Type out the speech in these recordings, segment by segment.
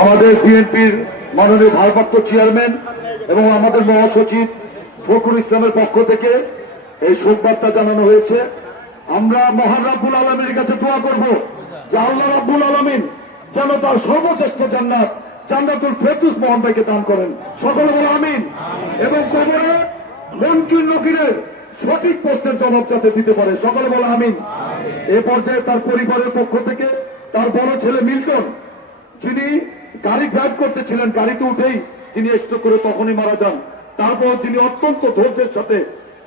আমাদের বিএনপির মাননীয় ভারপ্রাপ্ত চেয়ারম্যান এবং আমাদের মহাসচিব ফখরুল ইসলামের পক্ষ থেকে এই শোক বার্তা জানানো হয়েছে। আমরা মহান রাব্বুল আলমীর কাছে দোয়া করব যে আল্লাহ রাব্বুল আলমিন যেন তার সর্বশ্রেষ্ঠ জান্নাত, জান্নাতুল ফেরদুস মোহন ভাইকে দান করেন। সকলে বলে আমিন। এবং কবরে মনকির নকিরের সঠিক প্রশ্নের জবাব যাতে দিতে পারে, সকলে বলে আমিন। এ পর্যায়ে তার পরিবারের পক্ষ থেকে তার বড় ছেলে মিল্টন, যিনি গাড়ি ড্রাইভ করতেছিলেন, গাড়িতে উঠেই যিনি স্ট্রোক করে তখনই মারা যান। তারপর যিনি অত্যন্ত ধৈর্যের সাথে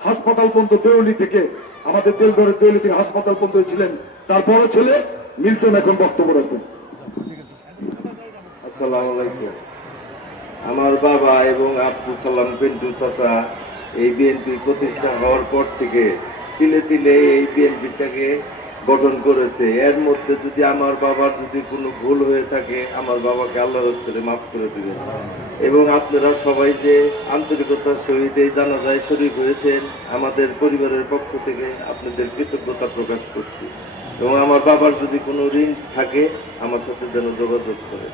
হাসপাতাল পর্যন্ত দেউলি থেকে, আমাদের তেলঘরের দেউলি থেকে হাসপাতাল পর্যন্ত ছিলেন, তার বড় ছেলে মিল্টন এখন বক্তব্য রাখবেন। আমার বাবা এবং আব্দুল সালাম পিন্টু চাচা এই বিএনপি প্রতিষ্ঠা হওয়ার পর থেকে তিলে তিলে এই বিএনপিটাকে গঠন করেছে। এর মধ্যে যদি আমার বাবার যদি কোনো ভুল হয়ে থাকে, আমার বাবাকে আল্লাহর হস্তে মাফ করে দিবেন। এবং আপনারা সবাই যে আন্তরিকতার সহিত এই জানাজায় শরীর হয়েছেন, আমাদের পরিবারের পক্ষ থেকে আপনাদের কৃতজ্ঞতা প্রকাশ করছি। এবং আমার বাবার যদি কোনো ঋণ থাকে, আমার সাথে যেন যোগাযোগ করে।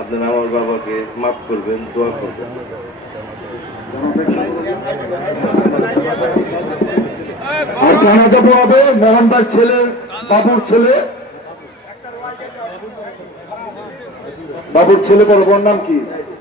আপনারা আমার বাবাকে মাফ করবেন, দোয়া করবেন। আর জানাজা হবে মোহনদার ছেলে বাবুর ছেলে? বাবুর ছেলে বড় নাম কি?